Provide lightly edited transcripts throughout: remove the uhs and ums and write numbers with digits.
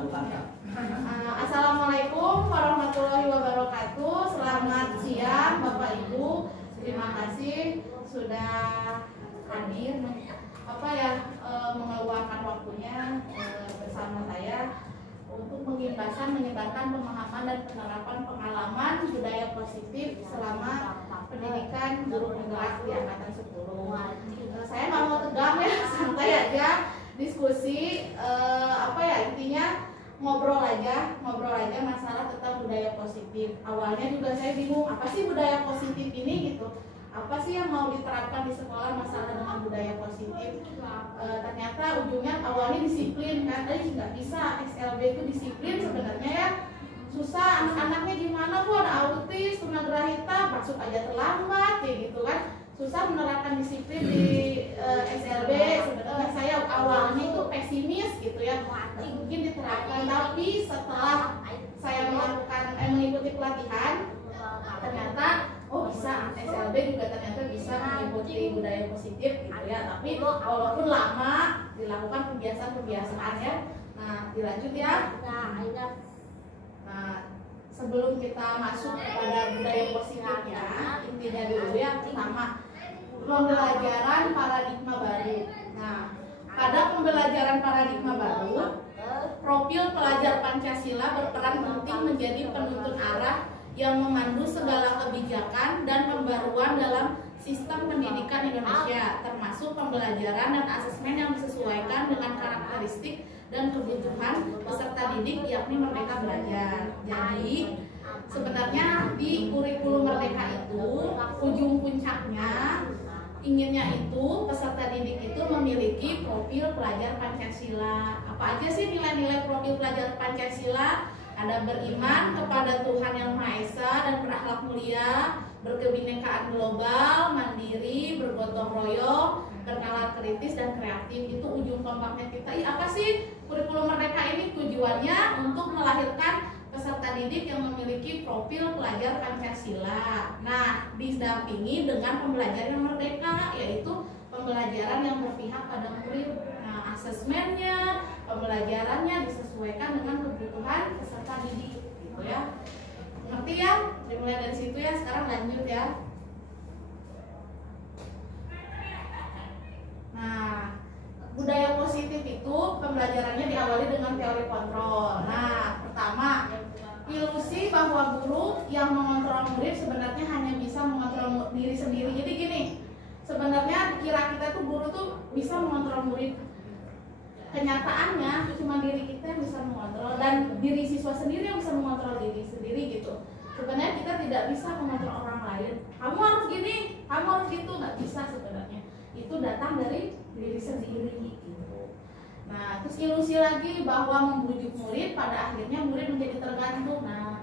baru Anda. Assalamualaikum warahmatullahi wabarakatuh. Selamat siang Bapak Ibu. Terima kasih sudah hadir mengeluarkan waktunya bersama saya untuk menyebarkan pemahaman dan penerapan pengalaman budaya positif selama pendidikan guru penggerak di angkatan 10. Saya nggak mau tegang ya, santai aja diskusi, intinya ngobrol aja masalah tentang budaya positif. Awalnya juga saya bingung, apa sih budaya positif ini gitu, apa sih yang mau diterapkan di sekolah masalah dengan budaya positif. Ternyata ujungnya awalnya disiplin kan, nggak bisa SLB itu disiplin sebenarnya ya, susah. Anak-anaknya gimana, Bu, ada autis, tunagrahita, masuk aja terlambat kayak gitu kan, susah menerapkan disiplin di SLB. Sebenarnya saya awalnya itu pesimis gitu ya, mungkin diterapkan, tapi setelah saya mengikuti pelatihan, ternyata bisa, SLB juga ternyata bisa mengikuti budaya positif gitu ya. Tapi walaupun lama dilakukan kebiasaan ya. Nah, dilanjut ya. Nah, sebelum kita masuk kepada budaya positifnya, intinya dulu ya, pertama pembelajaran paradigma baru. Nah, pada pembelajaran paradigma baru, profil pelajar Pancasila berperan penting menjadi penuntun arah yang memandu segala kebijakan dan pembaruan dalam sistem pendidikan Indonesia, termasuk pembelajaran dan asesmen yang disesuaikan dengan karakteristik dan kebutuhan peserta didik, yakni Merdeka Belajar. Jadi sebenarnya di kurikulum Merdeka itu ujung puncaknya inginnya itu peserta didik itu memiliki profil pelajar Pancasila. Apa aja sih nilai-nilai profil pelajar Pancasila? Ada beriman kepada Tuhan Yang Maha Esa dan berakhlak mulia, berkebinekaan global, mandiri, bergotong royong, bernalar kritis dan kreatif. Itu ujung tombaknya kita. Apa sih kurikulum Merdeka ini? Tujuannya untuk melahirkan peserta didik yang memiliki profil pelajar Pancasila. Nah, didampingi dengan pembelajaran yang merdeka, yaitu pembelajaran yang berpihak pada murid. Nah, asesmennya, pembelajarannya disesuaikan dengan kebutuhan peserta didik, gitu ya. Ngerti ya? Dimulai dari situ ya. Sekarang lanjut ya. Nah, budaya positif itu pembelajarannya diawali dengan teori kontrol. Nah, pertama, ilusi bahwa guru yang mengontrol murid sebenarnya hanya bisa mengontrol diri sendiri. Jadi gini, sebenarnya kira kita tuh guru tuh bisa mengontrol murid. Kenyataannya cuma diri kita yang bisa mengontrol, dan diri siswa sendiri yang bisa mengontrol diri sendiri gitu. Sebenarnya kita tidak bisa mengontrol orang lain. Kamu harus gini, kamu harus gitu, nggak bisa sebenarnya. Itu datang dari diri sendiri gitu. Nah, terus ilusi lagi bahwa membujuk murid pada akhirnya murid menjadi tergantung. Nah,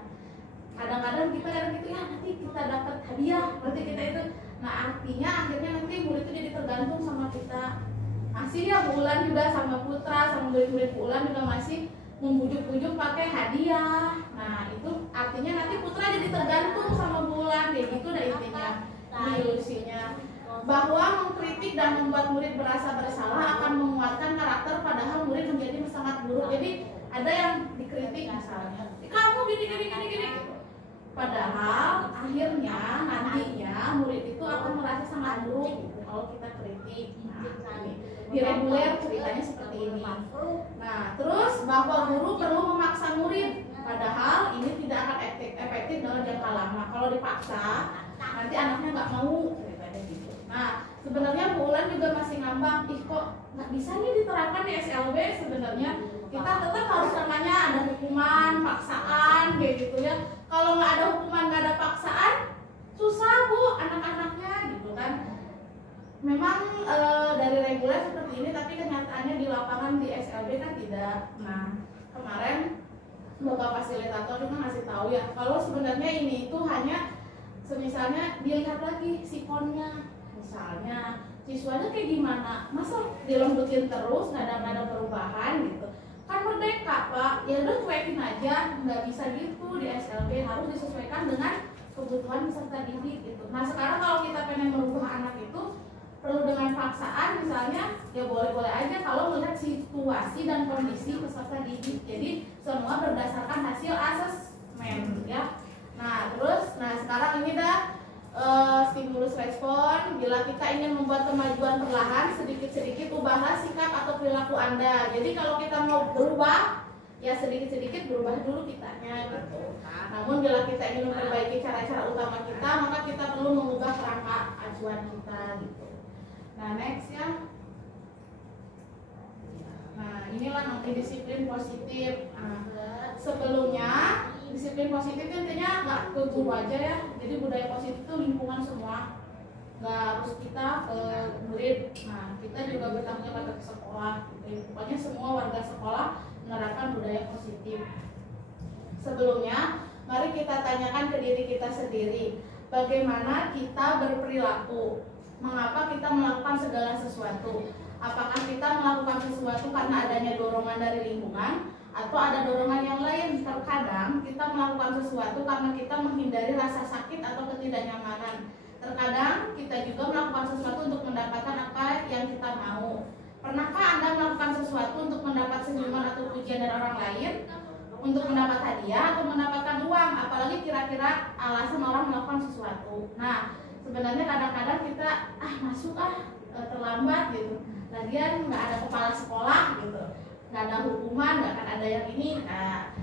kadang-kadang kita gitu ya, nanti kita dapat hadiah, berarti kita itu. Nah, artinya akhirnya nanti murid itu jadi tergantung sama kita. Masih ya Bulan juga sama Putra, sama murid-murid Bulan juga masih membujuk-bujuk pakai hadiah. Nah, itu artinya nanti Putra jadi tergantung sama Bulan, kayak gitu dah intinya. Ilusinya bahwa mengkritik dan membuat murid merasa bersalah akan menguatkan karakter, padahal murid menjadi sangat buruk. Jadi ada yang dikritik misalnya, kamu gini. Padahal akhirnya nantinya murid itu akan merasa sangat buruk gitu, kalau kita kritik. Nah, di reguler ceritanya seperti ini. Nah, terus bahwa guru perlu memaksa murid, padahal ini tidak akan efektif dalam jangka lama. Kalau dipaksa, nanti anaknya nggak mau, ceritanya gitu. Nah, sebenarnya Bu Ulan juga masih ngambang, kok nggak bisa nih diterapkan di SLB. Sebenarnya kita tetap harus namanya ada hukuman, paksaan, kayak gitu ya. Kalau nggak ada hukuman, nggak ada paksaan, susah Bu anak-anaknya gitu kan. Memang dari reguler seperti ini, tapi kenyataannya di lapangan di SLB kan tidak. Nah, kemarin Bapak fasilitator juga ngasih tahu ya, kalau sebenarnya ini itu hanya semisalnya dilihat lagi sikonnya, misalnya siswanya kayak gimana, masa dilembutin terus nggak ada perubahan gitu. Kan merdeka Pak, ya udah cuekin aja, nggak bisa gitu di SLB, harus disesuaikan dengan kebutuhan peserta didik gitu. Nah, sekarang kalau kita pengen merubah anak itu, perlu dengan paksaan misalnya, ya boleh-boleh aja kalau melihat situasi dan kondisi peserta didik. Jadi semua berdasarkan hasil asesmen ya. Nah terus, sekarang ini dah stimulus respon. Bila kita ingin membuat kemajuan perlahan, sedikit-sedikit ubahlah sikap atau perilaku Anda. Jadi kalau kita mau berubah, ya sedikit-sedikit berubah dulu kitanya gitu. Namun bila kita ingin memperbaiki cara-cara utama kita, maka kita perlu mengubah kerangka acuan kita gitu. Nah next ya. Nah inilah nanti disiplin positif. Nah, sebelumnya disiplin positif itu intinya nggak ke guru aja ya. Jadi budaya positif itu lingkungan semua, nggak harus kita ke murid. Nah kita juga bertanggung jawab ke sekolah gitu. Pokoknya semua warga sekolah menerapkan budaya positif. Sebelumnya mari kita tanyakan ke diri kita sendiri, bagaimana kita berperilaku, mengapa kita melakukan segala sesuatu. Apakah kita melakukan sesuatu karena adanya dorongan dari lingkungan atau ada dorongan yang lain? Terkadang kita melakukan sesuatu karena kita menghindari rasa sakit atau ketidaknyamanan. Terkadang kita juga melakukan sesuatu untuk mendapatkan apa yang kita mau. Pernahkah Anda melakukan sesuatu untuk mendapat senyuman atau pujian dari orang lain? Untuk mendapat hadiah atau mendapatkan uang? Apalagi kira-kira alasan orang melakukan sesuatu. Nah sebenarnya kadang-kadang kita masuk terlambat gitu. Lagian nggak ada kepala sekolah gitu, nggak ada hukuman, nggak akan ada yang ini. Nah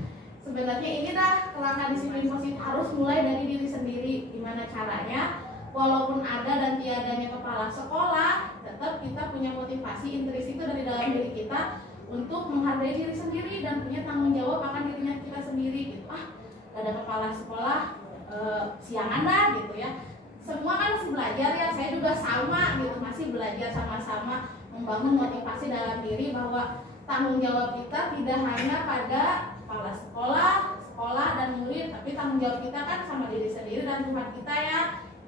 sebenarnya ini dah kerangka disiplin positif harus mulai dari diri sendiri. Gimana caranya? Walaupun ada dan tiadanya kepala sekolah, tetap kita punya motivasi intrinsik itu dari dalam diri kita untuk menghargai diri sendiri dan punya tanggung jawab akan dirinya kita sendiri gitu. Gak ada kepala sekolah, siangan dah gitu ya. Semua kan masih belajar ya, saya juga sama gitu, masih belajar sama-sama membangun motivasi dalam diri bahwa tanggung jawab kita tidak hanya pada kepala sekolah dan murid, tapi tanggung jawab kita kan sama diri sendiri dan Tuhan kita ya.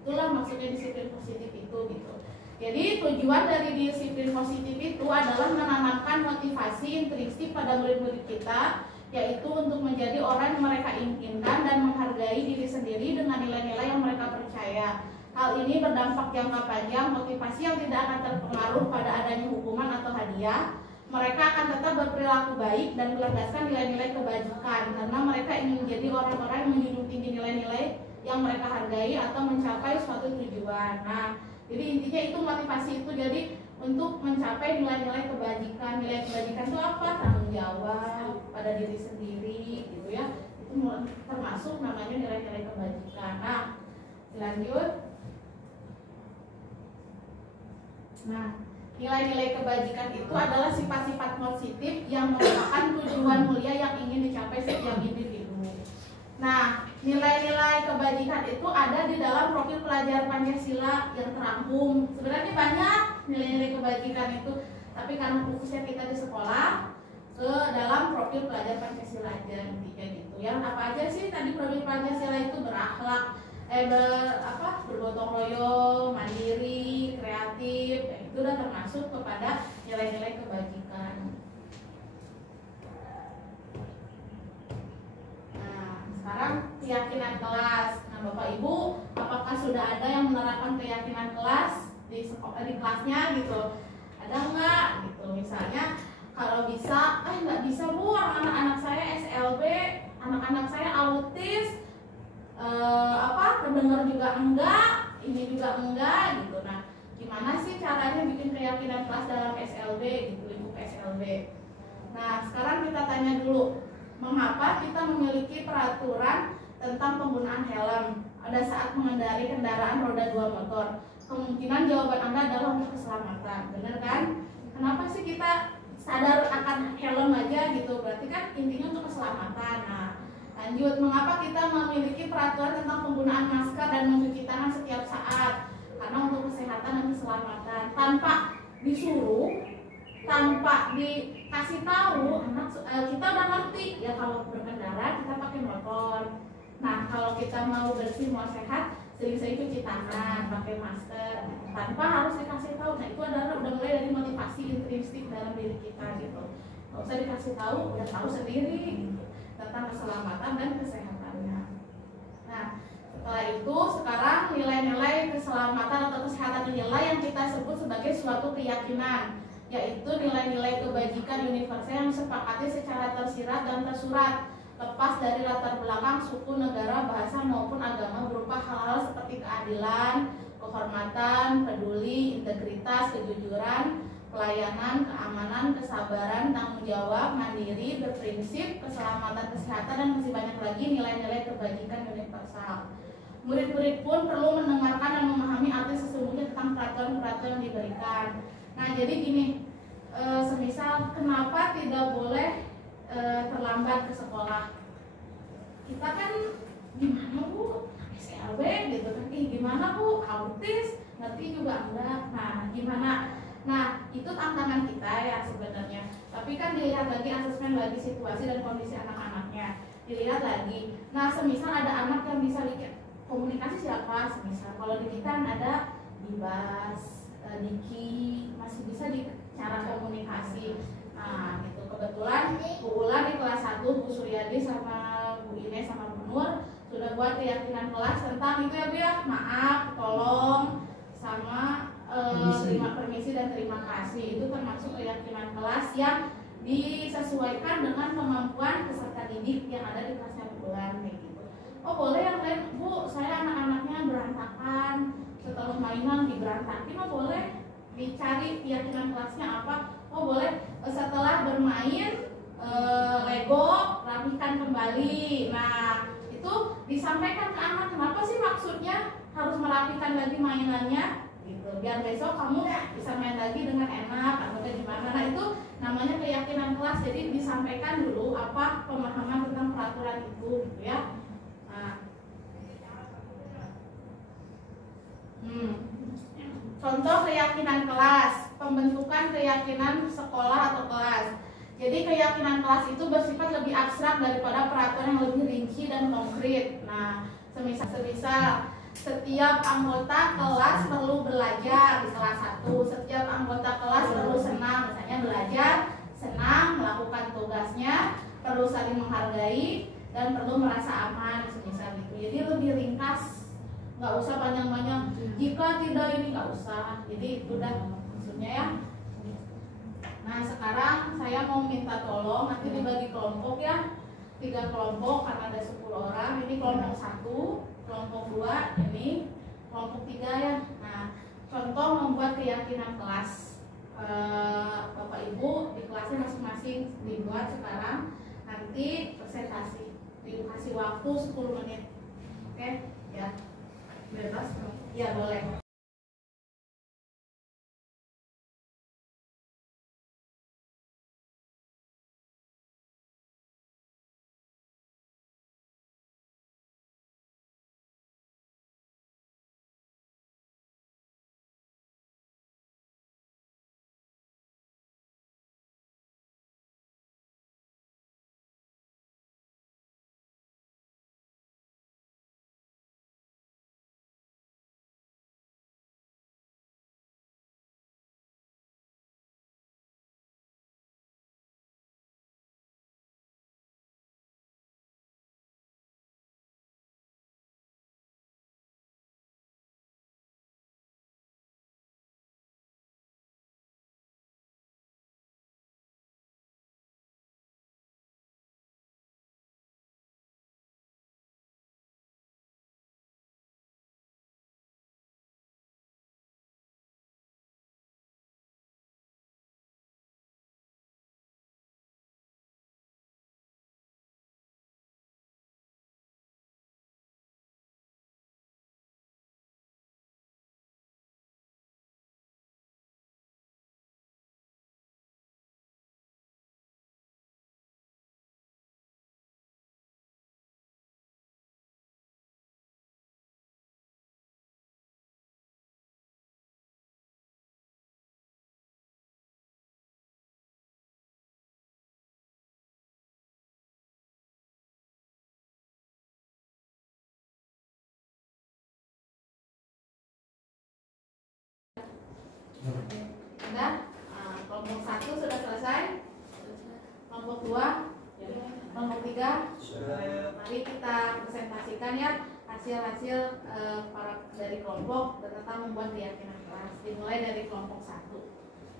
Itulah maksudnya disiplin positif itu gitu. Jadi tujuan dari disiplin positif itu adalah menanamkan motivasi intrinsik pada murid-murid kita, yaitu untuk menjadi orang yang mereka inginkan dan menghargai diri sendiri dengan nilai-nilai yang mereka percaya. Hal ini berdampak jangka panjang, motivasi yang tidak akan terpengaruh pada adanya hukuman atau hadiah. Mereka akan tetap berperilaku baik dan melandaskan nilai-nilai kebajikan karena mereka ingin menjadi orang-orang yang menjunjung tinggi nilai-nilai yang mereka hargai atau mencapai suatu tujuan. Nah, jadi intinya itu motivasi itu jadi untuk mencapai nilai-nilai kebajikan. Nilai kebajikan itu apa? Tanggung jawab pada diri sendiri gitu ya. Itu termasuk namanya nilai-nilai kebajikan. Nah, lanjut. Nah, nilai-nilai kebajikan itu adalah sifat-sifat positif yang merupakan tujuan mulia yang ingin dicapai setiap individu. Nah, nilai-nilai kebajikan itu ada di dalam profil pelajar Pancasila yang terangkum. Sebenarnya banyak nilai-nilai kebajikan itu, tapi karena fokusnya kita di sekolah, ke dalam profil pelajar Pancasila aja intinya gitu. Yang apa aja sih tadi profil Pancasila itu? Berakhlak, bergotong royong, mandiri, kreatif, itu udah termasuk kepada nilai-nilai kebajikan. Nah, sekarang keyakinan kelas. Nah, Bapak Ibu, apakah sudah ada yang menerapkan keyakinan kelas di kelasnya gitu? Ada nggak gitu? Misalnya kalau bisa, nggak bisa Bu, anak-anak saya SLB, anak-anak saya autis. Pendengar juga enggak, ini juga enggak gitu. Nah, gimana sih caranya bikin keyakinan kelas dalam SLB gitu, lingkup SLB? Nah, sekarang kita tanya dulu, mengapa kita memiliki peraturan tentang penggunaan helm pada saat mengendarai kendaraan roda 2 motor? Kemungkinan jawaban Anda adalah untuk keselamatan, benar kan? Kenapa sih kita sadar akan helm aja gitu? Berarti kan intinya untuk keselamatan. Nah, lanjut, mengapa kita memiliki peraturan tentang penggunaan masker dan mencuci tangan setiap saat? Karena untuk kesehatan dan keselamatan. Tanpa disuruh, tanpa dikasih tahu, kita udah ngerti ya kalau berkendara kita pakai motor. Nah, kalau kita mau bersih, mau sehat, sering-sering cuci tangan, pakai masker, tanpa harus dikasih tahu. Nah, itu adalah udah mulai dari motivasi intrinsik dalam diri kita gitu. Nggak usah dikasih tahu, udah tahu sendiri gitu, tentang keselamatan dan kesehatannya. Nah, Setelah itu sekarang nilai-nilai keselamatan atau kesehatan nilai yang kita sebut sebagai suatu keyakinan, yaitu nilai-nilai kebajikan universal yang disepakati secara tersirat dan tersurat, lepas dari latar belakang suku, negara, bahasa maupun agama, berupa hal-hal seperti keadilan, kehormatan, peduli, integritas, kejujuran, pelayanan, keamanan, kesabaran, tanggung jawab, mandiri, berprinsip, keselamatan, kesehatan, dan masih banyak lagi nilai-nilai kebajikan universal. Murid-murid pun perlu mendengarkan dan memahami arti sesungguhnya tentang peraturan-peraturan yang diberikan. Nah, jadi gini, semisal kenapa tidak boleh terlambat ke sekolah? Kita kan gimana Bu? SLB gitu kan, gimana Bu? Autis, ngerti juga enggak? Nah, gimana? Nah, itu tantangan kita ya sebenarnya. Tapi kan dilihat lagi asesmen lagi situasi dan kondisi anak-anaknya. Dilihat lagi. Nah, semisal ada anak yang bisa komunikasi siapa? Semisal kalau di kita ada Dibas, Diki, masih bisa di cara komunikasi. Nah, gitu. Kebetulan Bu Ulan di kelas 1, Bu Suryadi sama Bu Ines sama Bu Nur sudah buat keyakinan kelas tentang itu ya Bu ya. Maaf, tolong, sama terima permisi dan terima kasih. Itu termasuk keyakinan kelas yang disesuaikan dengan kemampuan peserta didik yang ada di kelasnya Bu Ulan kayak gitu. Oh boleh yang lain Bu, saya anak-anaknya berantakan, setelah mainan diberantakin. Oh boleh, dicari keyakinan kelasnya apa. Oh boleh, setelah bermain Lego rapikan kembali. Nah itu disampaikan ke anak, kenapa sih maksudnya harus merapikan lagi mainannya gitu, biar besok kamu bisa main lagi dengan enak atau gimana. Nah itu namanya keyakinan kelas. Jadi disampaikan dulu apa pemahaman tentang peraturan itu gitu ya. Nah, contoh keyakinan kelas, pembentukan keyakinan sekolah atau kelas. Jadi keyakinan kelas itu bersifat lebih abstrak daripada peraturan yang lebih rinci dan konkret. Nah, semisal setiap anggota kelas perlu belajar di kelas 1. Setiap anggota kelas perlu senang, misalnya belajar, senang, melakukan tugasnya, perlu saling menghargai, dan perlu merasa aman, semisal gitu. Jadi lebih ringkas, nggak usah panjang-panjang. Jika tidak ini nggak usah. Jadi itu udah maksudnya ya. Nah sekarang saya mau minta tolong, nanti dibagi kelompok ya, 3 kelompok karena ada 10 orang. Ini kelompok 1, kelompok 2, ini kelompok 3 ya. Nah contoh membuat keyakinan kelas. Bapak Ibu di kelasnya masing-masing dibuat sekarang. Nanti presentasi, dikasih waktu 10 menit. Oke ya, bebas ya, boleh. Sudah? Kelompok 1 sudah selesai? Kelompok 2? Kelompok 3? Mari kita presentasikan ya. hasil-hasil para dari kelompok tentang membuat keyakinan kelas. Dimulai dari kelompok 1.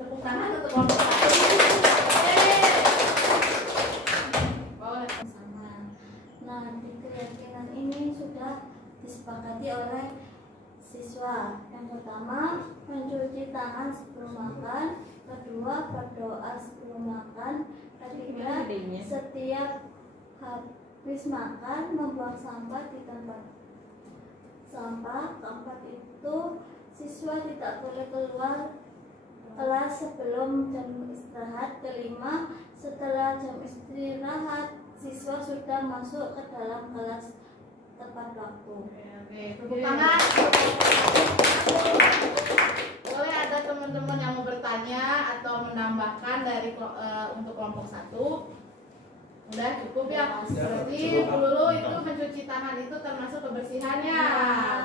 Tepuk tangan untuk kelompok 1. Boleh. Sama. Nah, di keyakinan ini sudah disepakati oleh siswa. Yang pertama, mencuci tangan sebelum makan. Kedua, berdoa sebelum makan. Ketiga, setiap habis makan membuang sampah di tempat sampah. Keempat itu siswa tidak boleh keluar kelas sebelum jam istirahat. Kelima, setelah jam istirahat siswa sudah masuk ke dalam kelas tepat waktu. Oke, tepuk tangan. Boleh ada teman-teman yang mau bertanya atau menambahkan dari untuk kelompok 1? Udah cukup ya. Berarti dulu itu mencuci tangan itu termasuk kebersihannya.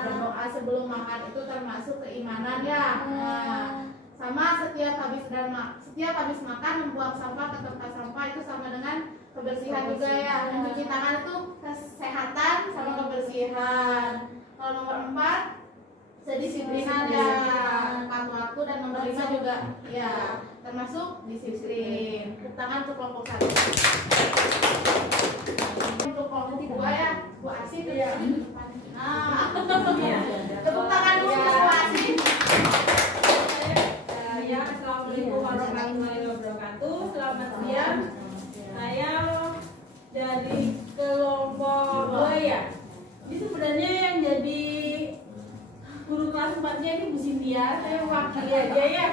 Berdoa sebelum makan itu termasuk keimanannya. Nah, sama setiap habis makan membuang sampah ke tempat sampah itu sama dengan kebersihan juga ya. Mencuci tangan itu kesehatan sama kebersihan. Kalau nomor 4 kedisiplinan ya, tepat waktu dan menerima juga ya, termasuk disiplin. Tepuk tangan untuk kelompok 1. Untuk kelompok 2 ya, Bu Asih tuh ya. Nah, tepuk tangan dulu untuk Bu Asih. Ya, assalamualaikum warahmatullahi wabarakatuh. Selamat siang. Saya dari kelompok 2 ya. Ini sebenarnya yang jadi guru kelas 4-nya ini Bu Cynthia. Saya mewakili aja ya.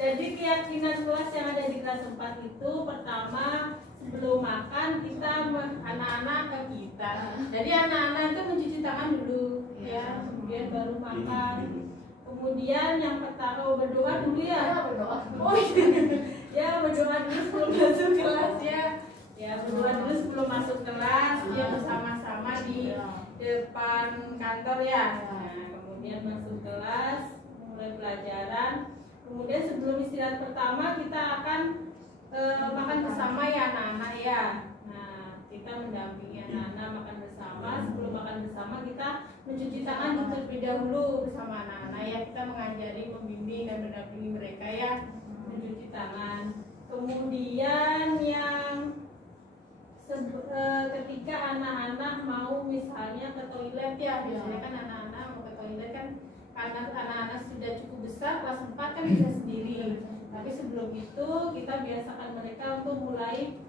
Jadi keyakinan kelas yang ada di kelas 4 itu pertama, sebelum makan kita anak-anak ke kita. Jadi anak-anak itu mencuci tangan dulu ya, kemudian baru makan. Kemudian yang pertama berdoa dulu ya. Oh iya. Ya, berdoa dulu sebelum masuk kelas ya. Ya, berdoa dulu sebelum masuk kelas ya, bersama-sama di depan kantor ya. Nah, kemudian masuk kelas, mulai pelajaran. Kemudian sebelum istirahat pertama kita akan makan bersama ya anak-anak ya. Nah, kita mendampingi anak-anak makan bersama. Sebelum makan bersama kita mencuci tangan terlebih dahulu bersama anak-anak ya. Kita mengajari, membimbing dan mendampingi mereka ya mencuci tangan. Kemudian yang ketika anak-anak mau misalnya ke toilet ya, biasanya kan anak-anak mau ke toilet kan karena anak-anak sudah cukup besar, kelas 4 kan bisa sendiri. Tapi sebelum itu kita biasakan mereka untuk mulai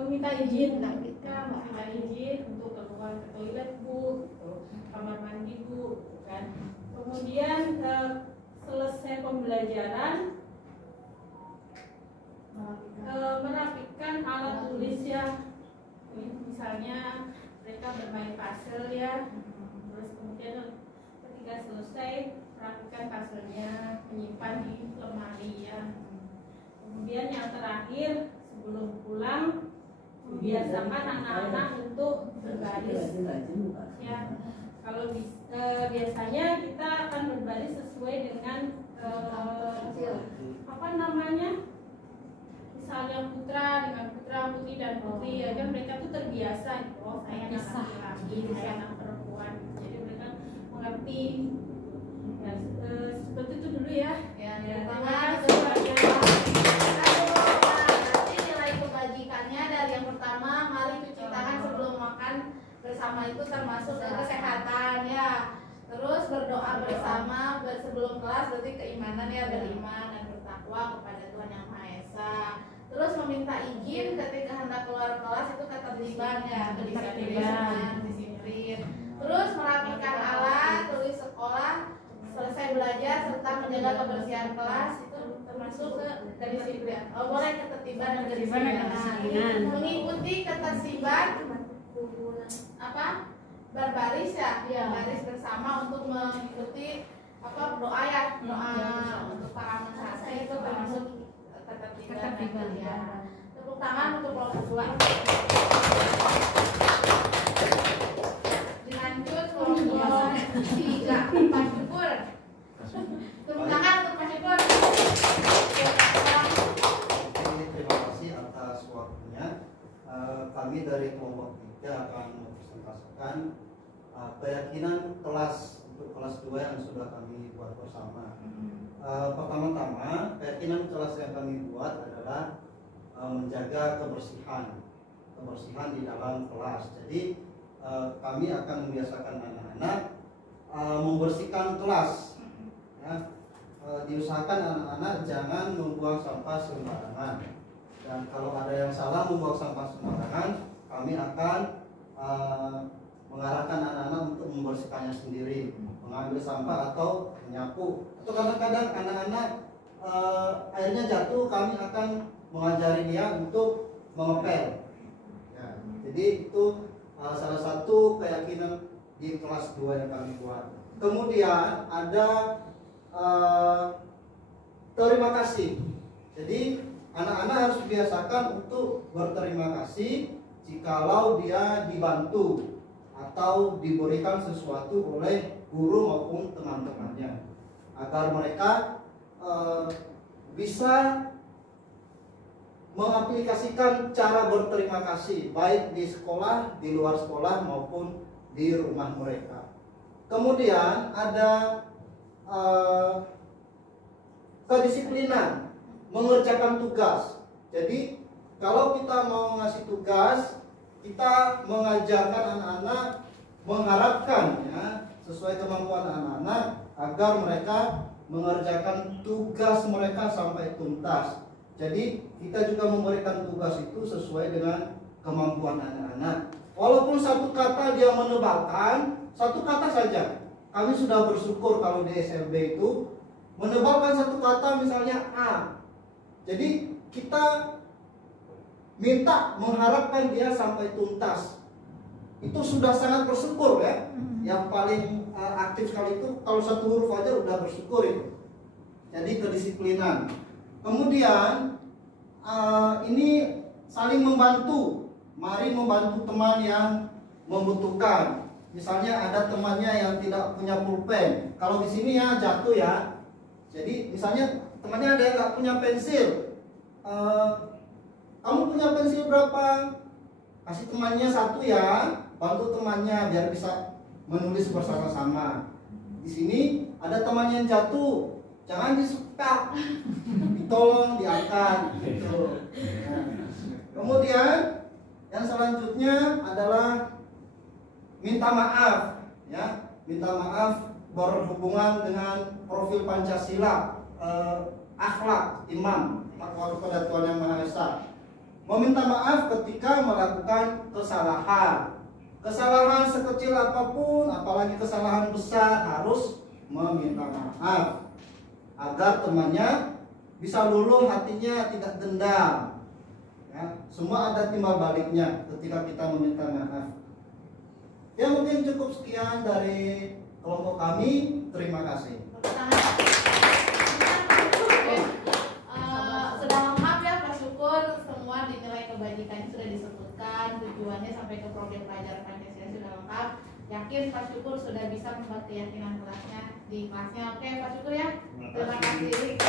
meminta izin, kita meminta izin untuk keluar ke toilet Bu, kamar mandi Bu, kan. Kemudian selesai pembelajaran merapikan alat tulis ya, misalnya mereka bermain puzzle ya, terus kemudian ketika selesai merapikan puzzle-nya, menyimpan di lemari ya. Kemudian yang terakhir sebelum pulang membiasakan anak-anak untuk berbaris ya. Kalau biasanya kita akan berbaris sesuai dengan apa namanya, misalnya putra dengan putra, putri dan putri aja, mereka tuh terbiasa gitu. Oh, saya anak laki-laki, saya anak perempuan, jadi mereka mengerti ya, seperti itu dulu ya. Ya, terima kasih. Nanti nilai kebajikannya dari yang pertama, mari cuci tangan sebelum makan bersama itu termasuk kesehatan ya. Terus berdoa bersama sebelum kelas berarti keimanan ya, beriman dan bertakwa kepada Tuhan Yang Maha Esa. Terus meminta izin ketika hendak keluar kelas itu ketertiban ya, kedisiplinan, disiplin. Terus merapikan alat tulis sekolah, selesai belajar serta menjaga kebersihan kelas itu termasuk kedisiplinan. Oh, boleh ketertiban dan kedisiplinan. Mengikuti ketertiban apa? Berbaris ya, baris bersama untuk mengikuti apa doa ya, doa untuk para mensasih itu termasuk ketertiban ya. Tepuk tangan untuk kelompok 2. Dilanjut kelompok 3, Pak Syukur. Tepuk tangan untuk Pak Syukur. Terima kasih atas waktunya. Kami dari kelompok 3 akan mempresentasikan keyakinan kelas untuk kelas 2 yang sudah kami buat bersama. Pertama-tama keyakinan kelas yang kami buat adalah menjaga kebersihan di dalam kelas. Jadi kami akan membiasakan anak-anak membersihkan kelas. Ya, diusahakan anak-anak jangan membuang sampah sembarangan. Dan kalau ada yang salah membuang sampah sembarangan, kami akan mengarahkan anak-anak untuk membersihkannya sendiri, mengambil sampah atau menyapu. Atau kadang-kadang anak-anak airnya jatuh, kami akan mengajari dia untuk mengepel. Ya, jadi itu salah satu keyakinan di kelas 2 yang kami buat. Kemudian ada terima kasih. Jadi anak-anak harus dibiasakan untuk berterima kasih jikalau dia dibantu atau diberikan sesuatu oleh guru maupun teman-temannya, agar mereka bisa mengaplikasikan cara berterima kasih baik di sekolah, di luar sekolah maupun di rumah mereka. Kemudian ada kedisiplinan mengerjakan tugas. Jadi kalau kita mau ngasih tugas, kita mengajarkan anak-anak, mengharapkan ya sesuai kemampuan anak-anak agar mereka mengerjakan tugas mereka sampai tuntas. Jadi kita juga memberikan tugas itu sesuai dengan kemampuan anak-anak. Walaupun satu kata dia menebalkan, satu kata saja, kami sudah bersyukur kalau di SLB itu menebalkan satu kata misalnya A. Jadi kita minta mengharapkan dia sampai tuntas. Itu sudah sangat bersyukur ya. Yang paling aktif sekali itu kalau satu huruf aja udah bersyukur itu. Jadi kedisiplinan. Kemudian ini saling membantu. Mari membantu teman yang membutuhkan. Misalnya ada temannya yang tidak punya pulpen. Kalau di sini ya jatuh ya. Jadi misalnya temannya ada yang nggak punya pensil. Kamu punya pensil berapa? Kasih temannya satu ya. Bantu temannya biar bisa menulis bersama-sama. Di sini ada temannya yang jatuh. Jangan disuka, tolong diangkat gitu. Nah, kemudian yang selanjutnya adalah minta maaf ya. Minta maaf berhubungan dengan profil Pancasila, akhlak, iman, takwa kepada Tuhan Yang Maha Esa. Meminta maaf ketika melakukan kesalahan. Kesalahan sekecil apapun, apalagi kesalahan besar, harus meminta maaf agar temannya bisa luluh hatinya, tidak dendam ya. Semua ada timbal baliknya ketika kita meminta maaf. Ya mungkin cukup sekian dari kelompok kami. Terima kasih. Sudah lengkap ya Pak Syukur, semua dinilai kebajikan sudah disebutkan, tujuannya sampai ke program pelajaran Pancasila sudah lengkap. Yakin Pak Syukur sudah bisa membuat keyakinan kelasnya di kelasnya. Oke Pak Syukur ya, terima kasih.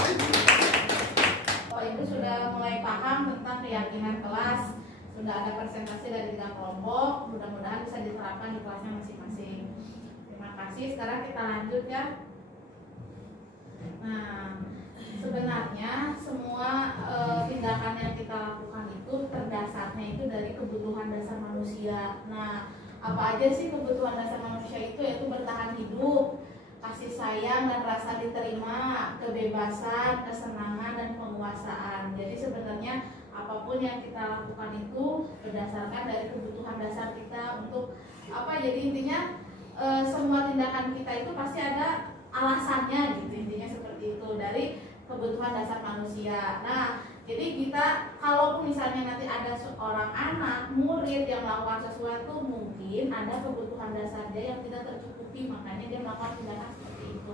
Oh Ibu sudah mulai paham tentang keyakinan kelas, sudah ada presentasi dari 3 kelompok, mudah-mudahan bisa diterapkan di kelasnya masing-masing. Terima kasih. Sekarang kita lanjut ya. Nah, sebenarnya semua tindakan yang kita lakukan itu terdasarnya itu dari kebutuhan dasar manusia. Nah, apa aja sih kebutuhan dasar manusia itu? Yaitu bertahan hidup, kasih sayang dan rasa diterima, kebebasan, kesenangan dan penguasaan. Jadi sebenarnya apapun yang kita lakukan itu berdasarkan dari kebutuhan dasar kita untuk apa? Jadi intinya semua tindakan kita itu pasti ada alasannya gitu, intinya seperti itu, dari kebutuhan dasar manusia. Nah, jadi kita kalaupun misalnya nanti ada seorang anak, murid yang melakukan sesuatu, mungkin ada kebutuhan dasar dia yang tidak tercukupi, makanya dia melakukan tindakan seperti itu.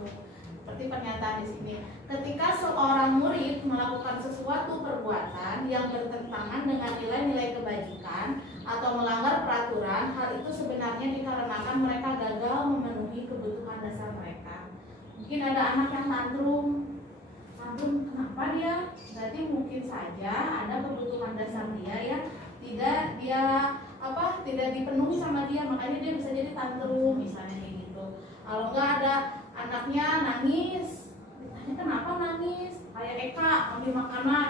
Seperti pernyataan di sini, ketika seorang murid melakukan sesuatu perbuatan yang bertentangan dengan nilai-nilai kebajikan atau melanggar peraturan, hal itu sebenarnya dikarenakan mereka gagal memenuhi kebutuhan dasar mereka. Mungkin ada anak yang tantrum, kenapa dia? Berarti mungkin saja ada kebutuhan dasar dia ya tidak tidak dipenuhi sama dia, makanya dia bisa jadi tantrum misalnya kayak gitu. Kalau nggak ada anaknya nangis, ditanya kenapa nangis, kayak Eka ambil makanan,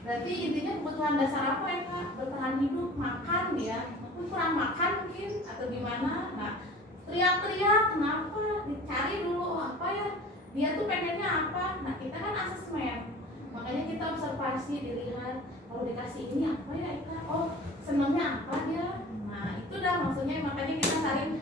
berarti intinya kebutuhan dasar apa Eka? Bertahan hidup, makan dia, mungkin kurang makan mungkin atau gimana. Nah teriak-teriak kenapa, dicari dulu apa ya dia tuh pengennya apa. Nah kita kan asesmen, makanya kita observasi, dilihat kalau dikasih ini apa ya Eka, oh senangnya apa dia. Nah itu dah maksudnya, makanya kita saling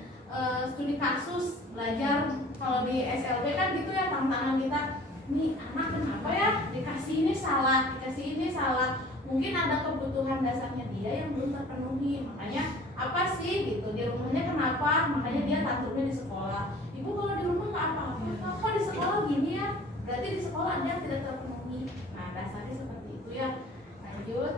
studi kasus, belajar. Kalau di SLB kan gitu ya, tantangan kita nih anak kenapa ya dikasih ini salah, dikasih ini salah, mungkin ada kebutuhan dasarnya dia yang belum terpenuhi. Makanya apa sih gitu, di rumahnya kenapa, makanya dia tantrumnya di sekolah. Ibu kalau di rumah nggak apa-apa, kenapa di sekolah gini ya, berarti di sekolah ada yang tidak terpenuhi. Nah dasarnya seperti itu ya. Lanjut.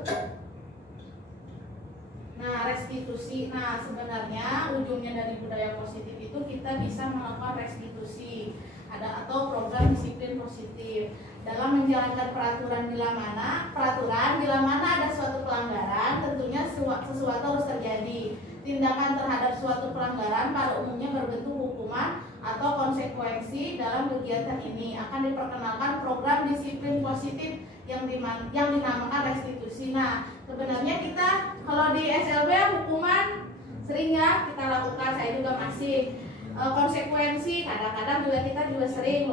Nah restitusi, nah sebenarnya ujungnya dari budaya positif itu kita bisa melakukan restitusi atau program disiplin positif dalam menjalankan peraturan bila mana ada suatu pelanggaran, tentunya sesuatu harus terjadi. Tindakan terhadap suatu pelanggaran pada umumnya berbentuk hukuman atau konsekuensi. Dalam kegiatan ini akan diperkenalkan program disiplin positif yang dinamakan restitusi. Nah sebenarnya kita kalau di SLB hukuman sering ya kita lakukan, saya juga masih. Konsekuensi kadang-kadang juga kita juga sering.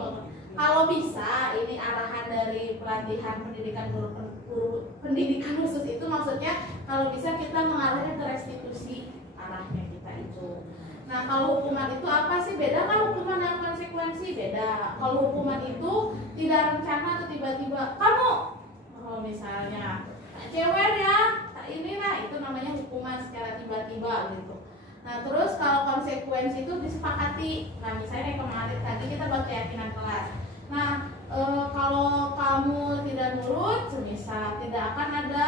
Kalau bisa ini arahan dari pelatihan pendidikan guru pendidikan khusus itu, maksudnya kalau bisa kita mengarahnya ke restitusi arahnya kita itu. Nah kalau hukuman itu apa sih, beda kan hukuman dan konsekuensi? Beda. Kalau hukuman itu tidak rencana atau tiba-tiba kamu, kalau misalnya cewek ya ini lah, itu namanya hukuman secara tiba-tiba gitu. Nah terus kalau konsekuensi itu disepakati. Nah misalnya kemarin tadi kita buat keyakinan kelas. Nah kalau kamu tidak nurut, semisal tidak akan ada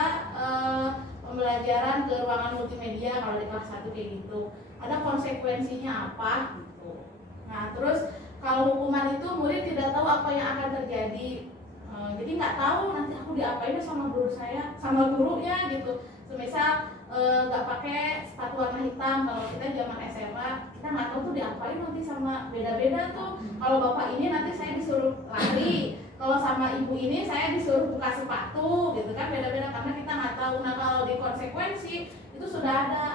pembelajaran ke ruangan multimedia kalau di kelas 1 kayak gitu. Ada konsekuensinya apa gitu. Nah terus kalau hukuman itu murid tidak tahu apa yang akan terjadi. Jadi nggak tahu nanti aku diapain sama guru saya, sama gurunya gitu. Semisal nggak pakai sepatu warna hitam, kalau kita zaman SMA kita nggak tahu tuh diapain nanti sama, beda-beda tuh. Kalau bapak ini nanti saya disuruh lari, kalau sama ibu ini saya disuruh buka sepatu gitu kan, beda-beda karena kita nggak tahu. Nah kalau di konsekuensi itu sudah ada,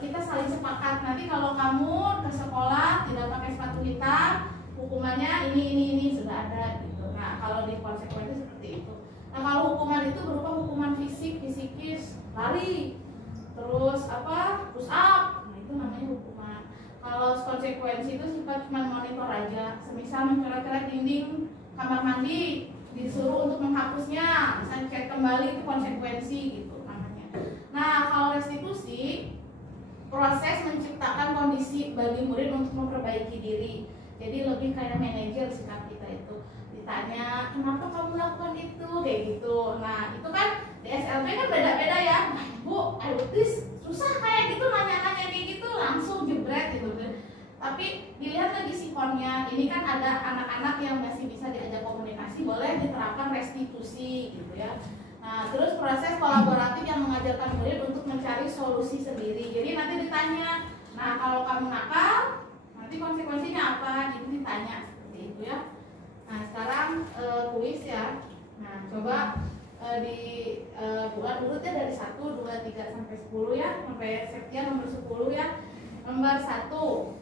kita saling sepakat nanti kalau kamu ke sekolah tidak pakai sepatu hitam hukumannya ini sudah ada gitu. Nah kalau di konsekuensi seperti itu. Nah kalau hukuman itu berupa hukuman fisikis, lari, terus apa, push up, nah itu namanya hukuman. Kalau konsekuensi itu sifat cuma monitor aja, semisal mencoret-coret dinding kamar mandi, disuruh untuk menghapusnya, misalnya cek kembali, itu konsekuensi gitu namanya. Nah kalau restitusi, proses menciptakan kondisi bagi murid untuk memperbaiki diri. Jadi lebih kayak manajer sikap kita itu. Ditanya kenapa kamu lakukan itu kayak gitu. Nah itu kan di SLB kan beda-beda ya. Nah, Bu, autis susah kayak gitu, nanya-nanya kayak gitu langsung jebret gitu. Tapi dilihat lagi sikonnya. Ini kan ada anak-anak yang masih bisa diajak komunikasi, boleh diterapkan restitusi gitu ya. Nah terus proses kolaboratif yang mengajarkan murid untuk mencari solusi sendiri. Jadi nanti ditanya, nah kalau kamu nakal nanti konsekuensinya apa, jadi ditanya seperti itu ya. Nah sekarang kuis ya. Nah coba buat urutnya dari 1, 2, 3 sampai 10 ya, sampai Septian nomor 10 ya. Nomor 1,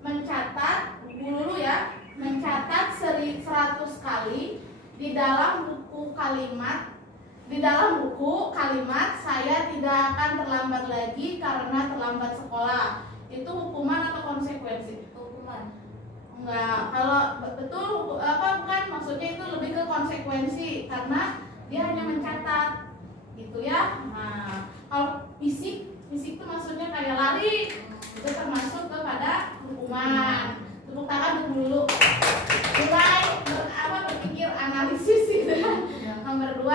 mencatat dulu ya, mencatat 100 kali di dalam buku kalimat saya tidak akan terlambat lagi karena terlambat sekolah. Itu hukuman atau konsekuensi? Hukuman. Enggak, kalau betul bukan, maksudnya itu lebih ke konsekuensi karena dia hanya mencatat gitu ya. Nah kalau fisik itu maksudnya kayak lari, itu termasuk kepada hukuman. Tepuk tangan dulu, mulai berpikir analisis gitu ya. Nomor 2,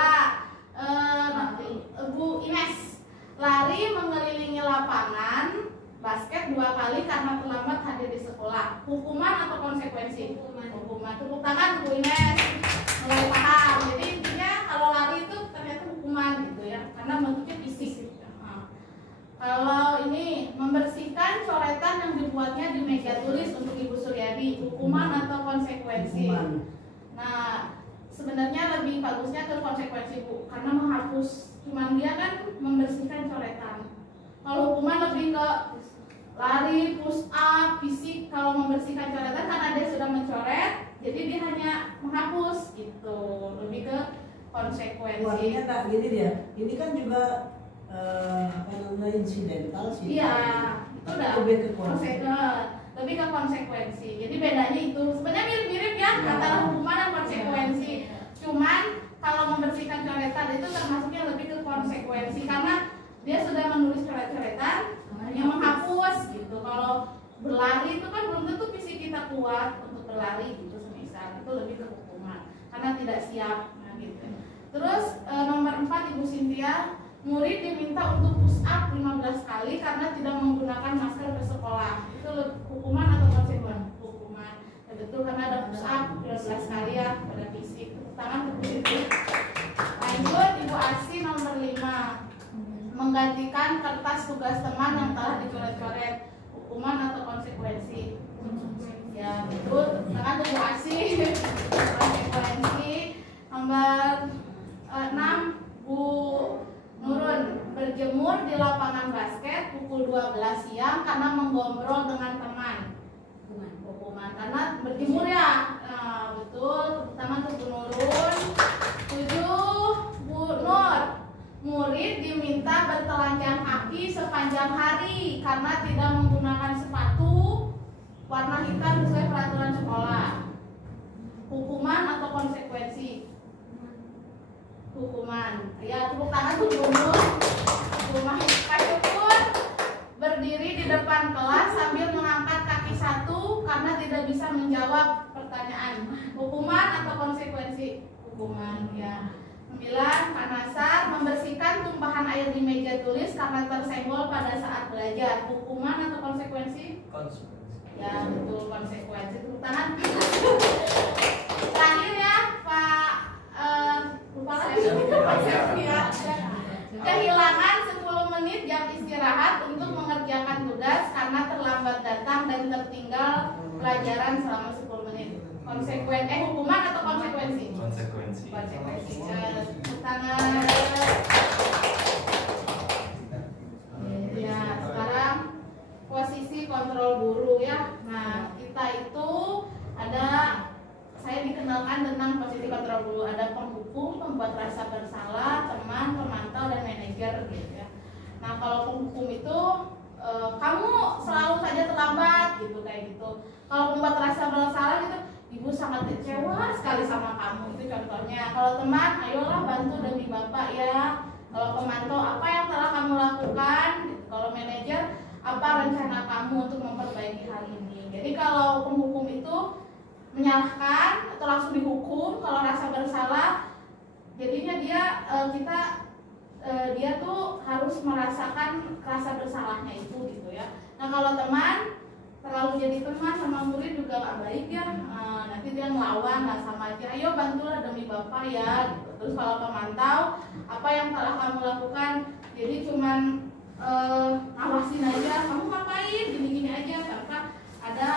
Bu Ines, lari mengelilingi lapangan basket 2 kali karena terlambat hadir di sekolah. Hukuman atau konsekuensi? Hukuman. Tepuk tangan Bu Ines, mulai paham. Jadi intinya kalau lari itu ternyata hukuman gitu ya, karena bentuknya fisik. Kalau ini membersihkan coretan yang dibuatnya di meja tulis untuk Ibu Suryadi, hukuman atau konsekuensi? Nah, sebenarnya lebih bagusnya ke konsekuensi Bu, karena menghapus. Cuman dia kan membersihkan coretan. Kalau hukuman lebih ke lari, push up, fisik. Kalau membersihkan coretan karena dia sudah mencoret, jadi dia hanya menghapus gitu. Lebih ke konsekuensi. Warnanya tak gini dia. Ini kan juga apa namanya insidental sih. Iya, itu udah lebih ke konsekuensi. lebih ke konsekuensi. Jadi bedanya itu sebenarnya mirip-mirip ya antara hukuman dan konsekuensi. Cuman kalau membersihkan coretan itu termasuknya lebih ke konsekuensi karena dia sudah menulis coret-coretan yang menghapus gitu. Kalau berlari itu kan belum tentu fisik kita kuat untuk berlari gitu semisal, itu lebih ke hukuman karena tidak siap. Nah, gitu. Terus nomor 4 Ibu Cynthia, murid diminta untuk push up 15 kali karena tidak menggunakan masker ke sekolah. Itu hukuman atau konsekuensi? Hukuman. Ya, betul karena ada push up 15 kali ya pada fisik. Tepuk tangan untuk itu. Lanjut Ibu Asi nomor 5. Menggantikan kertas tugas teman yang telah dicoret-coret. Hukuman atau konsekuensi? Ya, betul. Tepuk tangan untuk Ibu Asi. Konsekuensi. Nomor 6 Bu Nurun, berjemur di lapangan basket pukul 12 siang karena menggombrol dengan teman. Hukuman karena berjemur ya. Nah, betul. Pertama untuk Bu Nurun. 7 Bu Nur, murid diminta bertelanjang kaki sepanjang hari karena tidak menggunakan sepatu warna hitam sesuai peraturan sekolah. Hukuman atau konsekuensi? Hukuman. Ya, tepuk tangan untuk Bu Nur. Hukuman. Kak Syukur berdiri di depan kelas sambil mengangkat kaki satu karena tidak bisa menjawab pertanyaan. Hukuman atau konsekuensi? Hukuman. Ya. 9 Kak Nasar, membersihkan tumpahan air di meja tulis karena tersenggol pada saat belajar. Hukuman atau konsekuensi? Konsekuensi. Ya, betul, konsekuensi. Tepuk tangan. Terakhir ya, Pak lupa lagi. Kehilangan 10 menit jam istirahat untuk mengerjakan tugas karena terlambat datang dan tertinggal pelajaran selama 10 menit. Hukuman atau konsekuensi? Konsekuensi. Konsekuensi. Tepuk tangan. Ya, sekarang posisi kontrol guru ya. Nah, kita itu ada, saya dikenalkan tentang posisi kontrol guru. Ada penghukum, pembuat rasa bersalah, teman, pemantau, dan manajer gitu ya. Nah, kalau penghukum itu kamu selalu saja terlambat gitu kayak gitu. Kalau pembuat rasa bersalah itu ibu sangat kecewa sekali sama kamu, itu contohnya. Kalau teman, ayolah bantu demi bapak ya. Kalau pemantau, apa yang telah kamu lakukan gitu. Kalau manajer, apa rencana kamu untuk memperbaiki hal ini. Jadi kalau penghukum itu menyalahkan atau langsung dihukum. Kalau rasa bersalah, jadinya dia tuh harus merasakan rasa bersalahnya itu gitu ya. Nah, kalau teman terlalu jadi teman sama murid juga nggak baik ya. Nanti dia ngelawan lah sama aja. Ayo bantulah demi bapak ya gitu. Terus kalau pemantau, apa yang telah kamu lakukan? Jadi cuman awasin aja, kamu ngapain gini-gini aja tanpa ada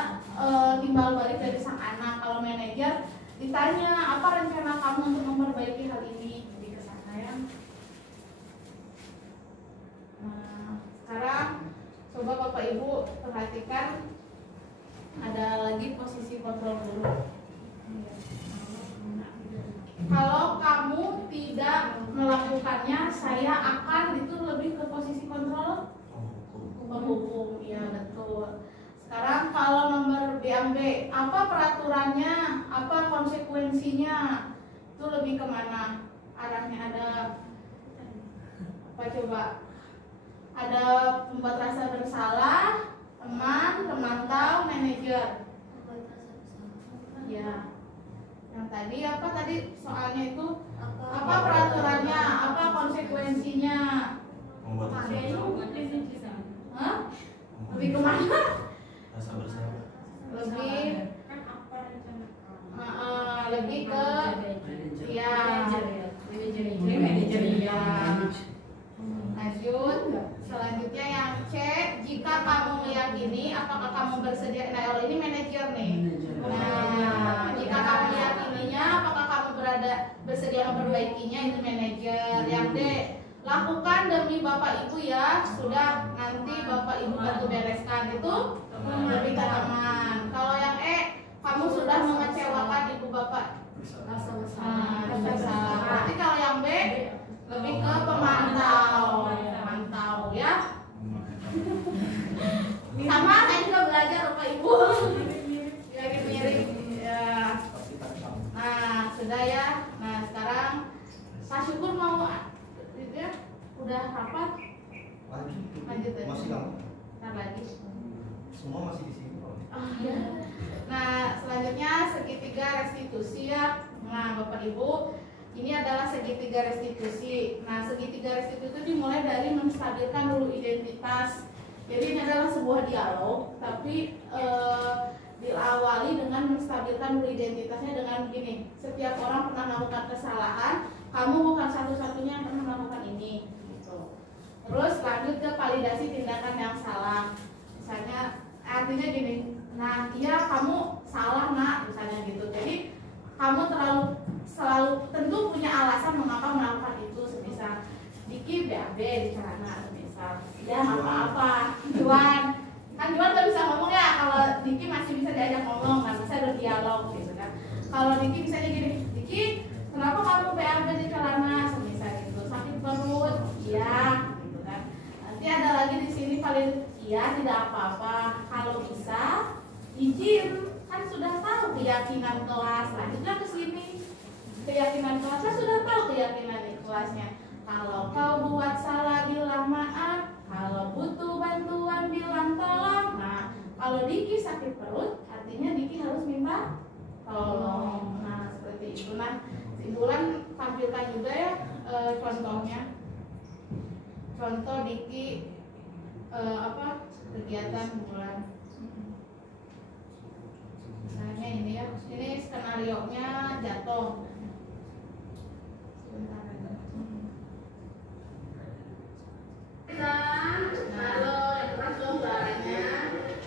timbal balik dari sang anak. Kalau manajer ditanya apa rencana kamu untuk memperbaiki hal ini, jadi ke sana ya. Nah, sekarang coba Bapak Ibu perhatikan, ada lagi posisi kontrol guru. Kalau kamu tidak melakukannya, saya akan, itu lebih ke posisi kontrol penghukum. Ya, betul. Sekarang kalau nomor B&B, apa peraturannya, apa konsekuensinya, itu lebih kemana arahnya? Ada apa coba? Ada pembuat rasa bersalah, teman, pemantau, manajer. Ya, yang tadi apa tadi soalnya itu apa peraturannya, apa konsekuensinya? Hah? Lebih kemana? Rasa bersalah. Lebih ke ya manajer ya. Lanjut, selanjutnya yang kamu meyakini, apakah kamu bersedia? Nah, kalau ini manajer nih. Nah, jika kamu meyakininya, apakah kamu bersedia memperbaikinya, itu manajer. Yang D, lakukan demi bapak ibu ya, sudah nanti bapak ibu bantu bereskan, itu lebih ke teman. Kalau yang E, kamu sudah mengecewakan ibu bapak, rasa bersalah. Berarti kalau yang B lebih ke pemantau, pemantau ya. Sama saya juga belajar bapak ibu, mirip-mirip ya. Nah sudah ya. Nah sekarang Pak Syukur mau ya, udah rapat lanjut ya? Masih lama. Ntar lagi. Semua masih di sini. Oh, ya. Nah selanjutnya segitiga restitusi ya. Nah bapak ibu, ini adalah segitiga restitusi. Nah segitiga restitusi itu dimulai dari menstabilkan dulu identitas. Jadi ini adalah sebuah dialog, tapi diawali dengan menstabilkan dulu identitasnya dengan begini. Setiap orang pernah melakukan kesalahan, kamu bukan satu-satunya yang pernah melakukan ini. Gitu. Terus lanjut ke validasi tindakan yang salah. Misalnya artinya gini, nah iya kamu salah nak, misalnya gitu. Jadi kamu selalu tentu punya alasan mengapa melakukan itu. Semisal Diki BAB di celana, semisal ya apa-apa Juan kan Juan gak bisa ngomong ya. Kalau Diki masih bisa diajak ngomong, nggak bisa berdialog gitu kan. Kalau Diki misalnya gini, Diki kenapa kamu BAB di celana, semisal gitu, sakit perut ya gitu kan. Nanti ada lagi di sini paling iya tidak apa-apa, kalau bisa izin, kan sudah tahu keyakinan kelas. Lanjutlah ke sini, keyakinan kelasnya sudah tahu keyakinan di kelasnya. Kalau kau buat salah bilang maaf, kalau butuh bantuan bilang tolong. Nah kalau Diki sakit perut, artinya Diki harus minta tolong. Nah seperti itu. Nah simpulan tampilkan juga ya contohnya. Contoh Diki kegiatan bulan. Misalnya ini ya, ini skenarionya jatuh. Sebentar aja. Halo, Reza suaranya.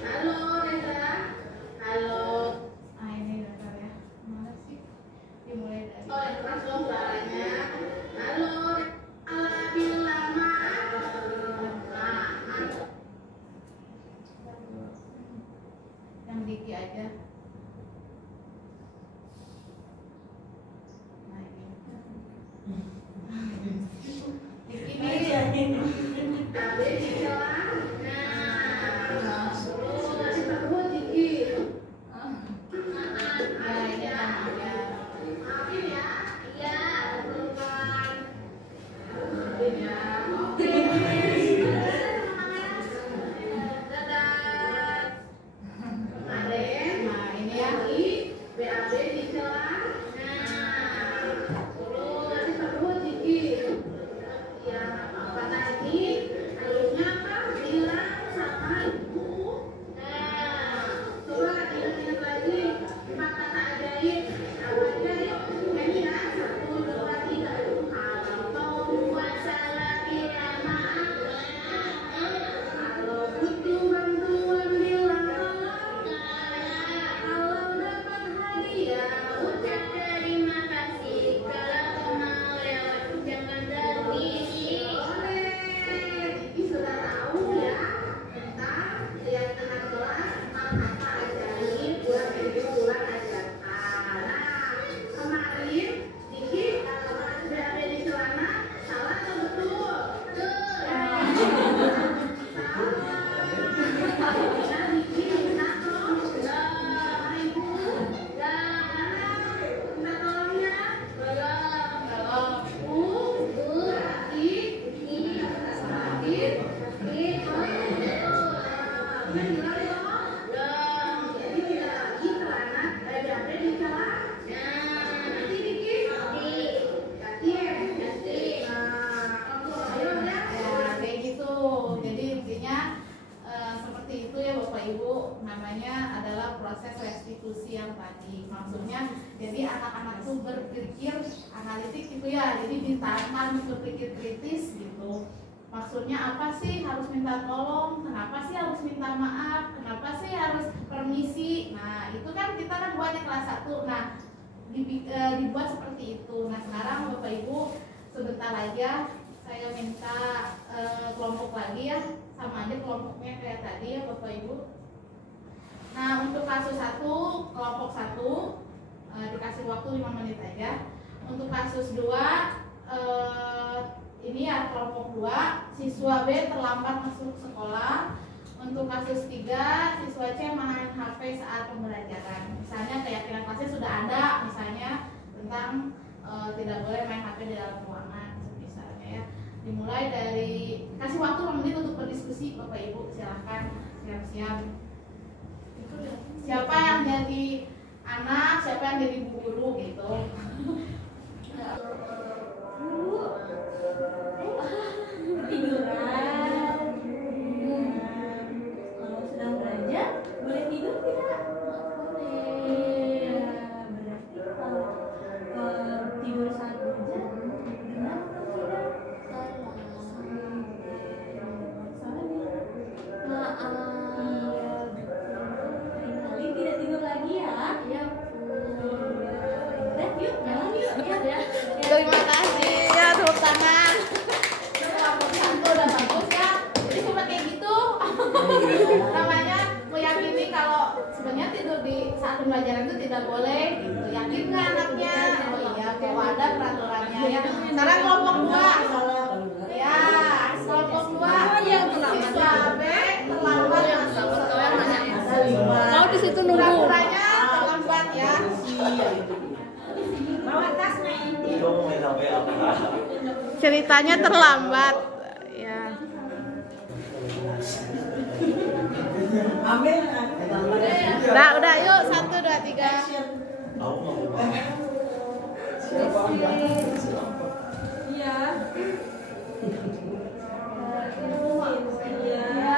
Halo, Reza. Halo. Ah ini bentar ya. Mana sih? Dimulai dari. Oh, Reza suaranya. Halo. Alhamdulillah. Yang Diki aja. Nah ini. Diki nih. Berpikir analitik gitu ya, jadi ditanam berpikir kritis gitu. Maksudnya apa sih harus minta tolong? Kenapa sih harus minta maaf? Kenapa sih harus permisi? Nah itu kan kita kan buat di kelas 1. Nah dibuat seperti itu. Nah sekarang Bapak Ibu sebentar aja saya minta kelompok lagi ya, sama aja kelompoknya kayak tadi ya Bapak Ibu. Nah untuk kasus 1 kelompok 1 dikasih waktu 5 menit aja. Untuk kasus 2 ini ya kelompok 2 siswa B terlambat masuk sekolah. Untuk kasus 3 siswa C main HP saat pembelajaran. Misalnya keyakinan kelasnya sudah ada, misalnya tentang tidak boleh main HP di dalam ruangan misalnya ya. Dimulai dari kasih waktu 5 menit untuk berdiskusi Bapak Ibu, silahkan siap-siap. Siapa yang jadi anak, siapa yang jadi bu guru gitu. Ketiduran. Kalau sedang belajar boleh tidur tidak? Boleh. Berarti kalau tidur saat belajar benar atau tidak? Salah ya? Maaf. Iya betul. Lain kali tidak tidur lagi ya? Iya. Yuk, jalan yuk. Ya. Terima kasih ya, tepuk tangan. Kelompok 1 udah bagus ya. Jadi cuma kayak gitu. Namanya meyakini kalau sebenarnya tidur di saat pembelajaran itu tidak boleh gitu. Yakin nggak anaknya? Oh iya, bahwa ada peraturannya ya. Sekarang kelompok 2. Ya, kelompok 2 yang siswa B terlambat masuk sekolah. Kau di situ nunggu. Pura-puranya terlambat ya. Bawa tasnya ini. Itu mau main HP apa? Ceritanya terlambat ya. Ambil. Udah yuk 1 2 3. Aku mau Iya. Iya.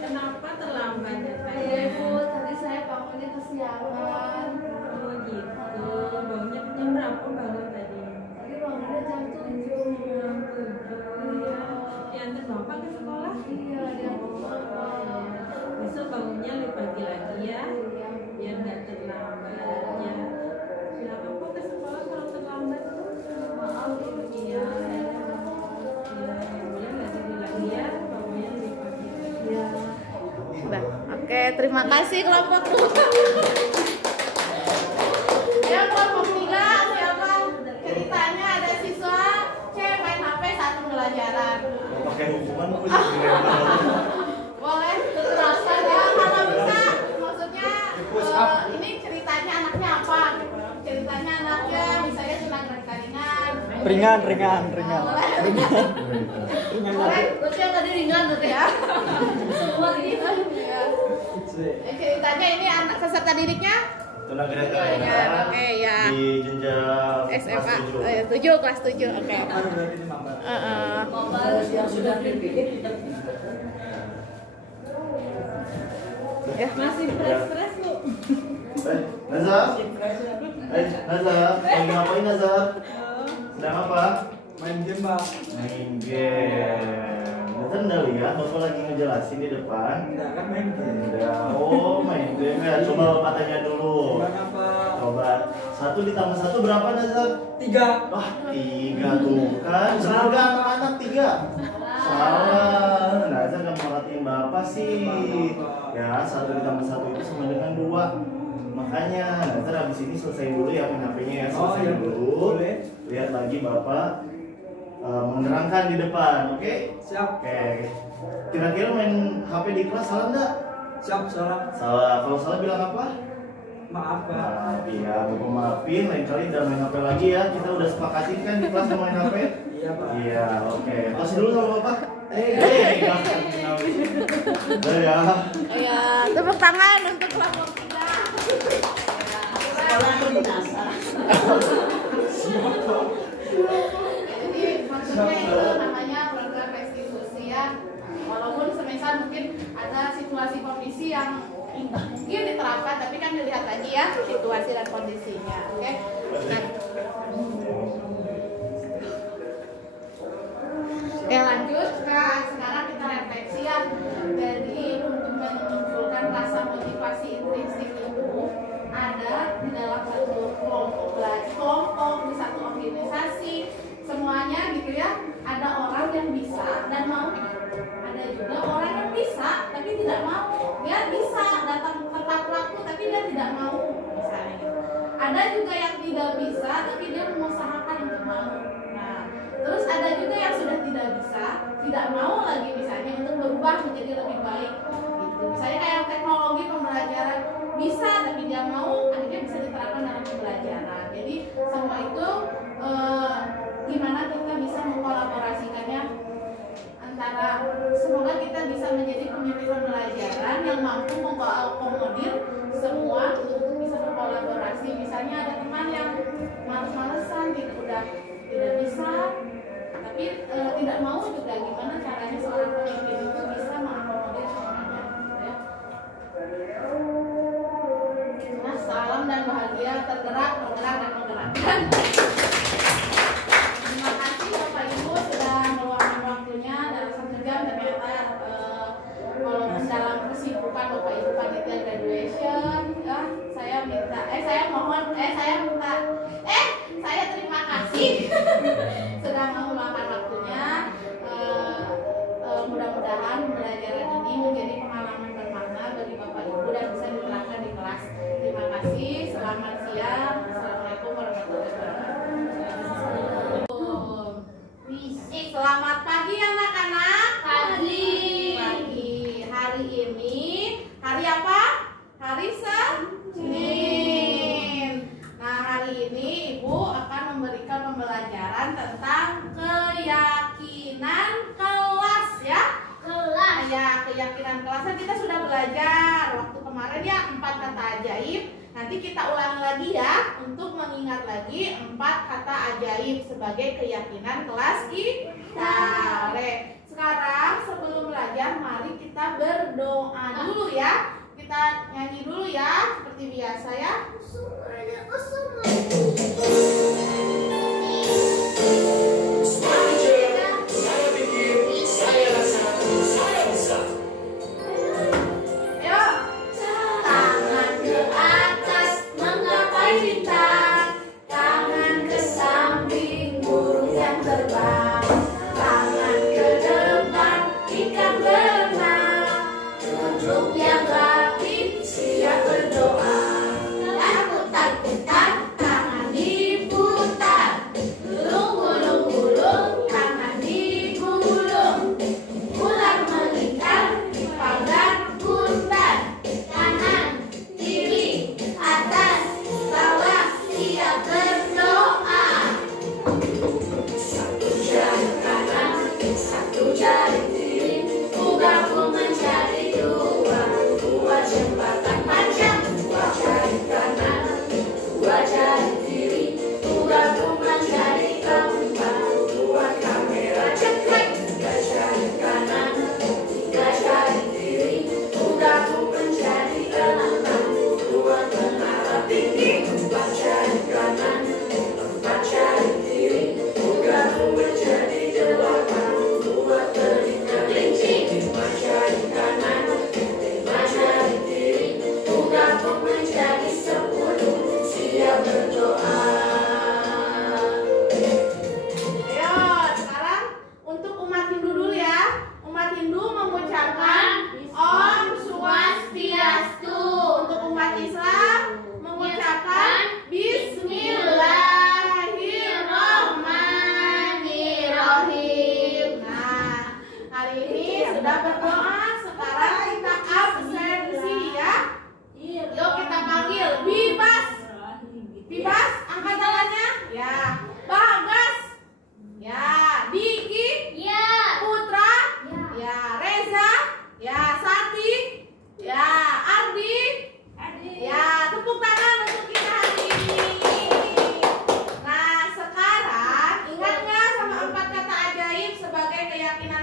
Kenapa terlambat ya Iya Tanya? Bu, tadi saya bangunnya kesiangan. Oh gitu. Bangunnya jam berapa bangun tadi? Tadi bangunnya jam 7. Jam 7. Iya. Diantar bapak ke sekolah? Iya, dia bapak. Besok bangunnya lebih pagi lagi ya. Biar nggak terlambat ya. Bilang apa ke sekolah kalau terlambat tuh? Maaf Bu. Iya. Iya. Boleh nggak tidur lagi ya? Bangunnya lebih pagi lagi. Iya. Udah. Oke, terima kasih kelompok 2. Ya kelompok 3 siapa? Ceritanya ada siswa C main HP saat pembelajaran. pakai hukuman aku Boleh terasa ya kalau bisa. Maksudnya ini ceritanya anaknya apa? Ceritanya anaknya misalnya tentang ringan. Ringan. Boleh. Terus yang tadi ringan tuh ya. Semua gitu. Ya. Ceritanya ini anak peserta didiknya tenaga kerja Oke, ya. di jenjang SMA kelas 7. 7 kelas 7. Oke. Yang sudah terpilih kita Ya. Masih fresh lu. Nazar, Nazar, lagi ngapain Nazar? Sedang apa? main game Pak. Main game. Nazar udah lihat bapak lagi ngejelasin di depan. Enggak kan main game. Udah, oh main game ya. Coba bapak tanya dulu. Gimana Pak? Coba 1 ditambah 1 berapa Nazar? 3. Wah 3 tuh kan. Benar kan anak-anak 3? Salah. Nazar nggak merhatiin bapak sih. Ya 1 ditambah 1 itu sama dengan 2. Makanya Nazar habis ini selesai dulu ya main HP-nya ya. Selesai iya. dulu. Boleh. Lihat lagi bapak menerangkan di depan, oke? Siap. Oke. Kira-kira main HP di kelas salah nggak? Siap salah. Salah. Kalau salah bilang apa? Maaf Pak. Maaf ya, bapak maafin. Lain kali udah main HP lagi ya. Kita udah sepakatin kan di kelas mau main HP. Iya Pak. Iya, oke. Kasih dulu sama bapak. Udah ya. Ya, tepuk tangan untuk kelompok 3. Sekolah berdasar. Jadi maksudnya itu namanya program restitusi ya. Walaupun semisal mungkin ada situasi kondisi yang mungkin diterapkan, tapi kan dilihat lagi ya situasi dan kondisinya, oke? Nah, Oke lanjut, sekarang kita refleksi ya. Jadi untuk memunculkan rasa motivasi intrinsik itu ada di dalam satu kelompok di satu organisasi semuanya gitu ya. Ada orang yang bisa dan mau, ada juga orang yang bisa tapi tidak mau. Dia bisa datang tepat waktu tapi dia tidak mau misalnya gitu. Ada juga yang tidak bisa tapi dia mengusahakan untuk mau. Nah, terus ada juga yang sudah tidak bisa, tidak mau lagi misalnya untuk berubah menjadi lebih baik gitu. Misalnya kayak teknologi pembelajaran bisa tapi dia mau, akhirnya bisa diterapkan dalam pembelajaran. Jadi semua itu gimana kita bisa mengkolaborasikannya antara, semoga kita bisa menjadi pemimpin pembelajaran yang mampu mengakomodir semua untuk bisa berkolaborasi. Misalnya ada teman yang males-malesan gitu, udah tidak bisa tapi tidak mau juga, gimana caranya seorang pemimpin itu bisa mengakomodir semuanya ya. Nah, salam dan bahagia, tergerak, bergerak dan menggerakkan. Terima kasih Bapak Ibu sudah meluangkan waktunya dalam 1 jam. Ternyata walaupun dalam kesibukan Bapak Ibu panitia graduation ya, saya terima kasih sudah meluangkan waktunya. Mudah-mudahan pembelajaran ini menjadi pengalaman bermakna bagi Bapak Ibu dan bisa diterapkan di kelas. Terima kasih, selamat siang. Assalamualaikum warahmatullahi wabarakatuh. Selamat pagi anak-anak. Pagi. Hari ini hari apa? Hari Senin. Nah, hari ini Ibu akan memberikan pembelajaran tentang keyakinan kelas ya. Kelas. Ya, keyakinan kelasnya kita sudah belajar waktu kemarin ya, 4 kata ajaib. Nanti kita ulangi lagi ya untuk mengingat lagi 4 kata ajaib sebagai keyakinan kelas kita. Sekarang sebelum belajar mari kita berdoa dulu ya. Kita nyanyi dulu ya seperti biasa ya.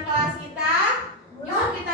Kelas kita, yuk kita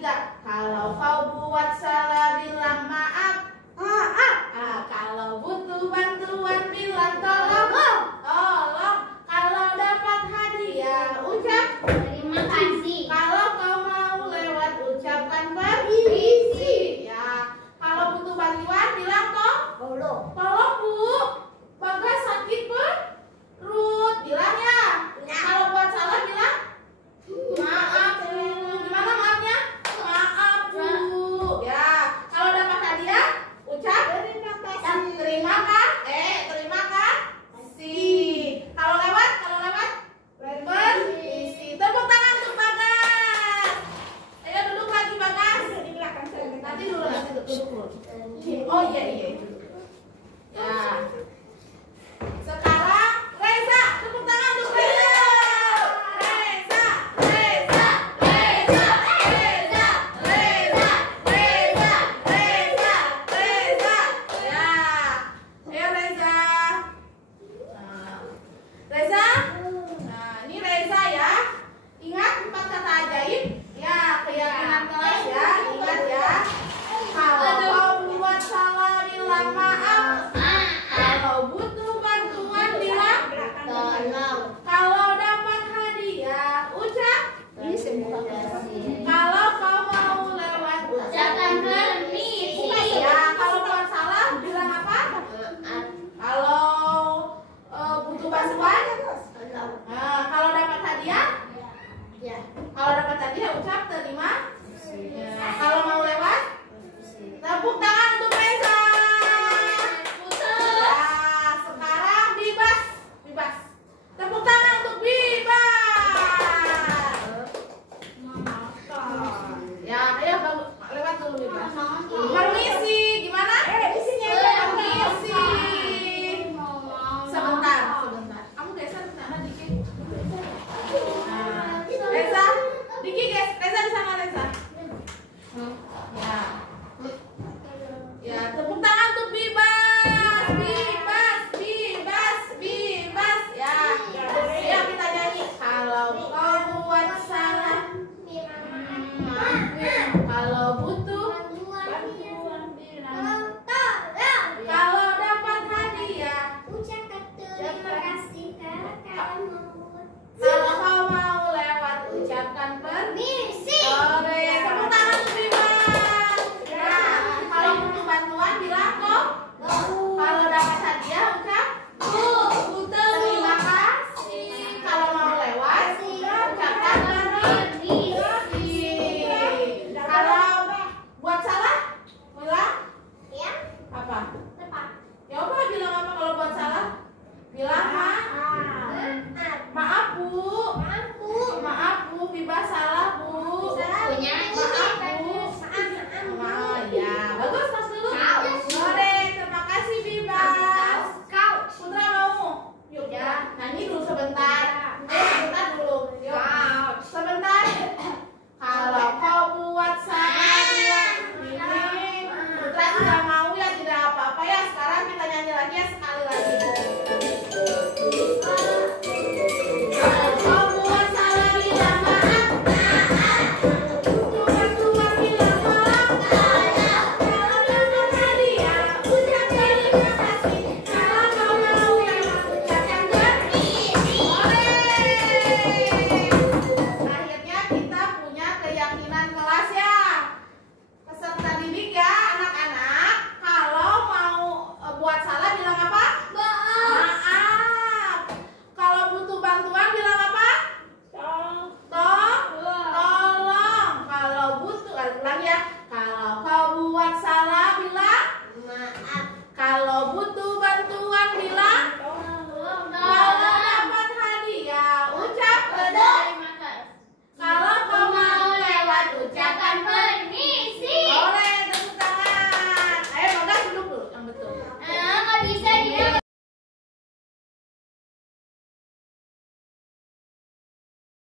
3. Kalau kau buat salah bilang maaf. Kalau butuh bantuan bilang tolong. Kalau dapat hadiah ucap Terima kasih. kalau kau mau lewat ucapkan permisi. Ya, kalau butuh bantuan bilang tolong Bu. Bagas sakit perut, bilang ya. Kalau buat salah bilang maaf Bu. Gimana maafnya? Maaf Bu. Ya, kalau dapat hadiah ucap terima kasih. Terima kasih. Kalau lewat permisi. Tepuk tangan untuk Bagas. Ayo duduk lagi Bagas. Nanti dulu duduk. Oh iya. Ya. Sekarang Reza, tepuk tangan untuk Reza. Ya. Ayo Reza. Reza. Nah, ini Reza ya. Ingat 4 kata ajaib? Ya, keyakinan kelas ya. Ingat ya. Kalau kau buat salah bilang maaf. Kalau butuh bantuan bilang Tolong. kalau dapat hadiah ucap kalau kau mau lewat Ucapkan permisi. ya. Kalau buat salah bilang apa? Kalau butuh bantuan kalau dapat hadiah ucap terima. Ya, kalau mau lewat tepuk tangan untuk Reza. Ya, sekarang Bibas. Tepuk tangan untuk Bibas. Ya, ayo lewat dulu Bibas. Permisi, gimana? Permisi. Sebentar. Kamu geser ke sana dikit. Nah, Reza, dikit guys. Reza di sana Reza. Ya, tepuk tangan untuk Bibas. Ya, ayo kita nyanyi. Kalau kau buat salah, kalau butuh, kalau dapat hadiah, kalau kau mau lewat ucapkan permisi. Oke, tepuk tangan untuk Bibas. Ya, kalau butuh bantuan bilang kok. Kalau dapat hadiah ucap terima kasih. Kalau mau lewat ucapkan permisi. Kalau buat salah bilang apa? Ya apa bilang apa kalau buat salah? Bilang maaf Bu.